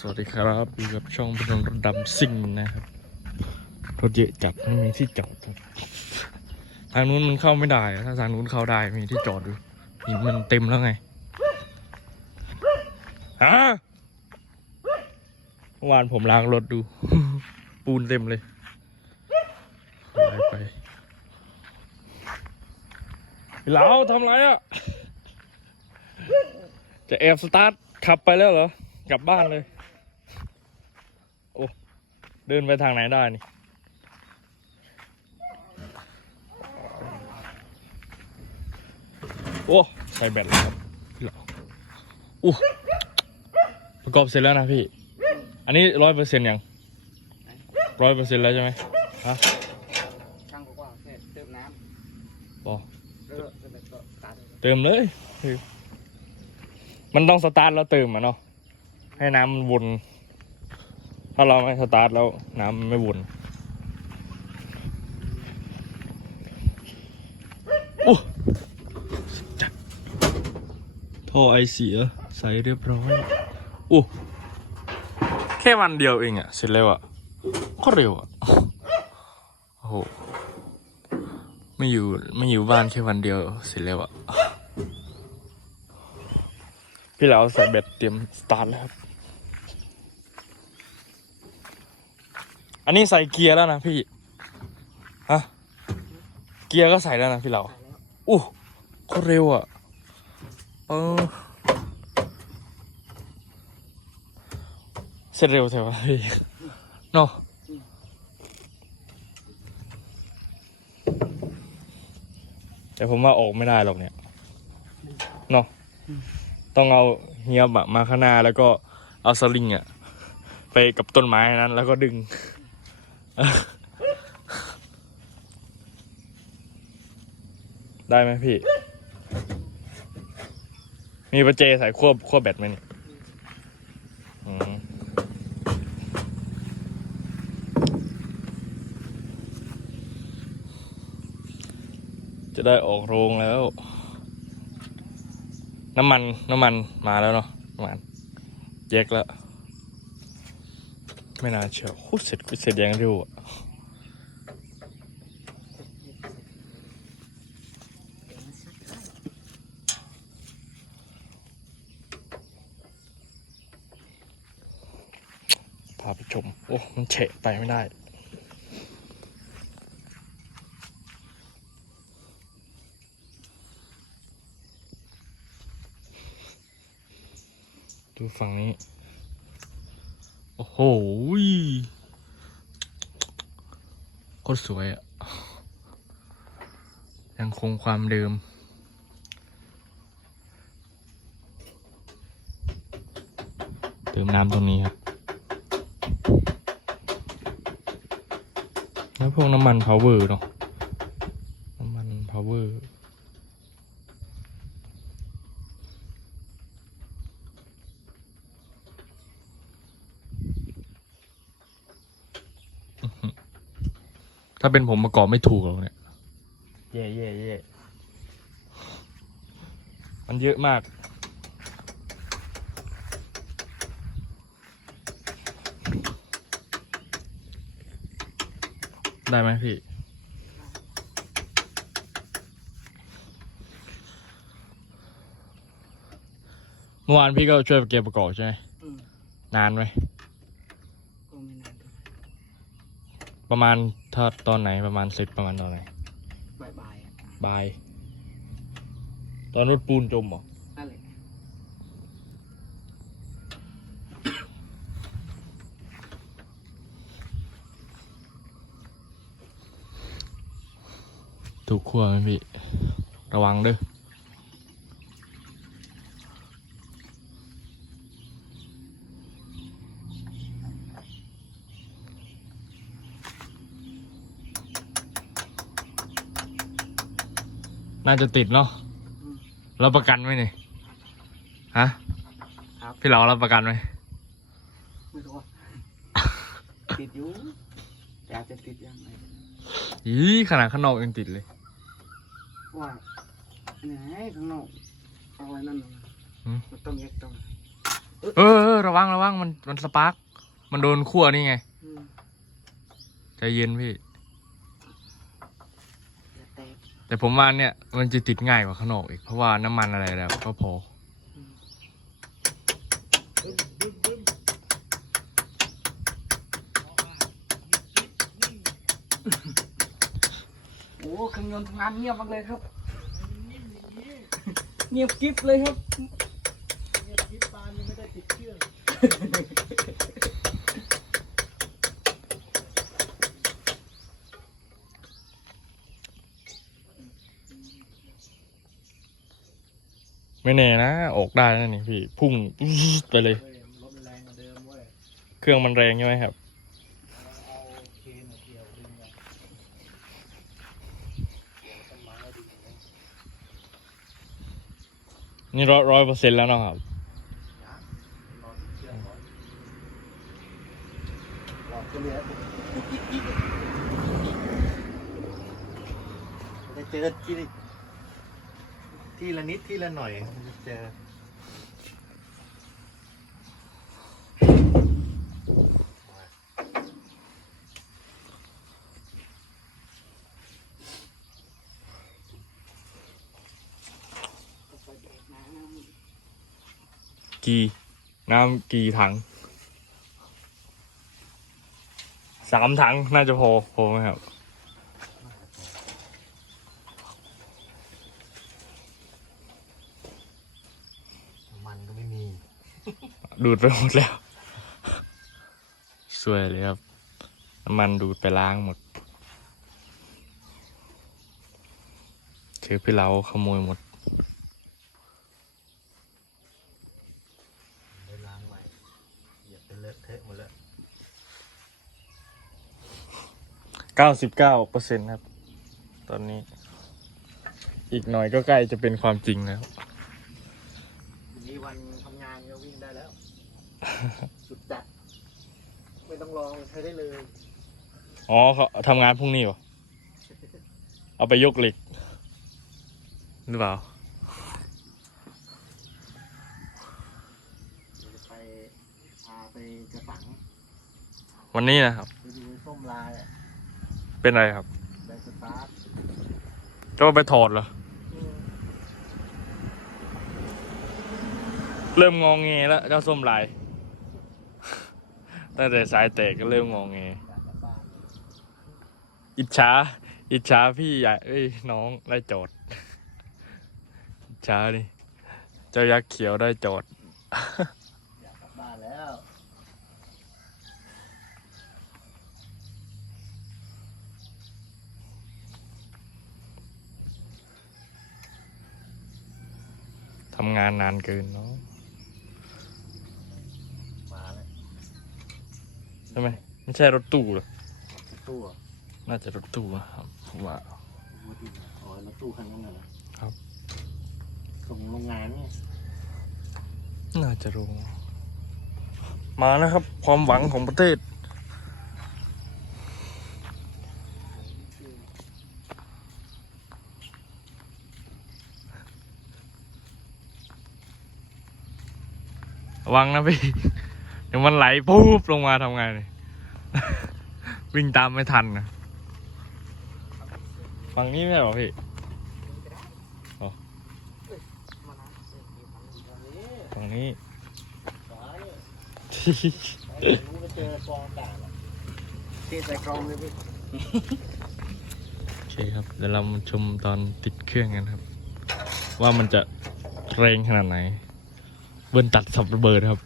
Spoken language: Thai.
สวัสดีครับอยู่กับช่องพนนรถดำซิ่งนะครับรถเยอะจัดไม่มีที่จอดครับทางนู้นมันเข้าไม่ได้ ถ้าทางนู้นเข้าได้มีที่จอดอยู่หินมันเต็มแล้วไงฮะเมื่อวานผมล้างรถดู ปูนเต็มเลยไปไปเหลาทำไรอะ จะแอบสตาร์ทขับไปแล้วเหรอ กลับบ้านเลย เดินไปทางไหนได้นี่โอ้ใส่แบตแล้วครับพี่เหรออู้ประกอบเสร็จแล้วนะพี่ อันนี้ร้อยเปอร์เซ็นต์ยังร้อยเปอร์เซ็นต์แล้วใช่ไหมฮะช่างบอกว่าแค่เติมน้บอำแล้วก็จะไปต่อตัดเติมเลยคือมันต้องสตาร์ทแล้วเติมอะเนาะให้น้ำมันวน ถ้าเราไม่สตาร์ทแล้วน้ำไม่วนโอ้จัดท่อไอเสียใส่เรียบร้อยโอ้แค่วันเดียวเองอะเสร็จแล้วอะก็เร็วอะโอ้โหไม่อยู่ไม่อยู่บ้านแค่วันเดียวเสร็จแล้วอะพี่เหลาใส่แบตเตรียมสตาร์ทแล้วครับ อันนี้ใส่เกียร์แล้วนะพี่ฮะเกียร์ก็ใส่แล้วนะพี่เหลาอู้โคตรเร็วอะเออเสร็จเร็วใช่ไหมพี่เนาะแต่ผมว่าออกไม่ได้หรอกเนี่ยเนาะต้องเอาเฮียบมาข้างหน้าแล้วก็เอาสลิงอะไปกับต้นไม้นั้นแล้วก็ดึง ได้ไหมพี่ มีประเจใส่ควบควบแบตไหมนี่จะได้ออกโรงแล้ว น้ำมัน น้ำมันมาแล้วเนาะน้ำมันแยกแล้ว ไม่น่าเชื่อโคตรเสร็จเสร็จยังเร็วอะพาไปชม โอ้ มันเฉะไปไม่ได้ดูฝั่งนี้ โอ้โหยโคตรสวยอะยังคงความเดิม เติมน้ำตรงนี้ครับ แล้วพวกน้ำมัน power เนาะ น้ำมัน power ถ้าเป็นผมประกอบไม่ถูกหรอกเนี่ย เย่เย่เย่มันเยอะมาก ได้ไหมพี่ เมื่อวานพี่ก็ช่วยเก็บประกอบใช่ไหมอืมนานไหมก็ไม่นานเท่าไหร่ประมาณ ถ้าตอนไหนประมาณเสร็จประมาณตอนไหนบ่ายบ่ายๆอะบาย ตอนรถปูนจมเหรอนั่นแหละถูกขั้วไหมพี่ ระวังเด้อ น่าจะติดเนาะรับประกันไหมเนี่ยฮะครับ พี่เรารับประกันไหมไม่รู้ว่าติดอยู่อยากจะติดยังไงอีขนาดข้างนอกยังติดเลยว่าไหนข้างนอกเอาไว้นั่นน่ะหืมมันต้องแยกตรงเออเออระวังระวังมันมันสปาร์กมันโดนขั้วนี่ไงอืม ใจเย็นพี่ อย่า แต่ผมว่าเนี่ยมันจะติดง่ายกว่าข้างนอกอีกเพราะว่าน้ำมันอะไรแล้วก็พอ โอ้เครื่องยนต์ทำงานเงียบมากเลยครับ เงียบกริบเลยครับ ไม่แน่นะ ออกได้นะนี่พี่ พุ่งไปเลย รถแรงกว่าเดิมเว้ยเครื่องมันแรงใช่ไหมครับ เอาเคนมาเกี่ยวดึงอะเกี่ยวต้นไม้ดึงเลยนี่ร้อยร้อยเปอร์เซ็นต์แล้วเนาะครับนอเชื่อมก่อนหลอดก็เหลือจะเจอที่ ทีละนิดทีละหน่อยจะเจอกี่น้ำกี่ถังสามถังน่าจะพอพอไหมครับ มันก็ไม่มี ดูดไปหมดแล้ว สวยเลยครับน้ำมันดูดไปล้างหมดคือพี่เราขโมยหมดได้ล้างใหม่เหยียบเป็นเลอะเทอะหมดแล้วเก้าสิบเก้าเปอร์เซ็นครับ ตอนนี้ อีกหน่อยก็ใกล้จะเป็นความจริงแล้ว วันนี้วันทำงานก็วิ่งได้แล้ว สุดจัด ไม่ต้องรอใช้ได้เลย อ๋อเขาทำงานพรุ่งนี้เหรอ เอาไปยกเหล็กหรือเปล่าเดี๋ยวจะไปพาไปกระสังวันนี้นะครับ ไปดูไอ้ส้มลายอะเป็นอะไรครับแบงสตาร์ทจะเอาไปถอดเหรอเริ่มงองเงแล้วเจ้าส้มลาย ตั้งแต่สายแตกก็เริ่มงองเงอยากกลับบ้านอิจฉาอิจฉาพี่ใหญ่เอ้ยน้องได้โจทย์อิจฉาดิเจ้ายักษ์เขียวได้โจทย์อยากกลับบ้านแล้วทำงานนานเกินเนาะ มาแล้ว ใช่ไหมไม่ใช่รถตู้เหรอตู้อะน่าจะรถตู้นะครับผมว่ามาดิอ๋อรถตู้คันนั้นน่ะเหรอครับส่งโรงงานเนี่ยน่าจะรู้มานะครับ ความหวังของประเทศ ระวังนะพี่ เดี๋ยวมันไหลปุ๊บลงมาทำไง วิ่งตามไม่ทันนะฝั่งนี้ไม่ใช่หรอพี่มานะเอ้ยมีพันธุ์ตรงนี้ฝั่งนี้ขวาเนี่ยไปรู้ก็เจอกองด่านอะเทใส่กรองเลยพี่โอเคครับ เดี๋ยวเรามาชมตอนติดเครื่องกันครับ ว่ามันจะแรงขนาดไหน เบิ้ลตัดสับระเบิดครับ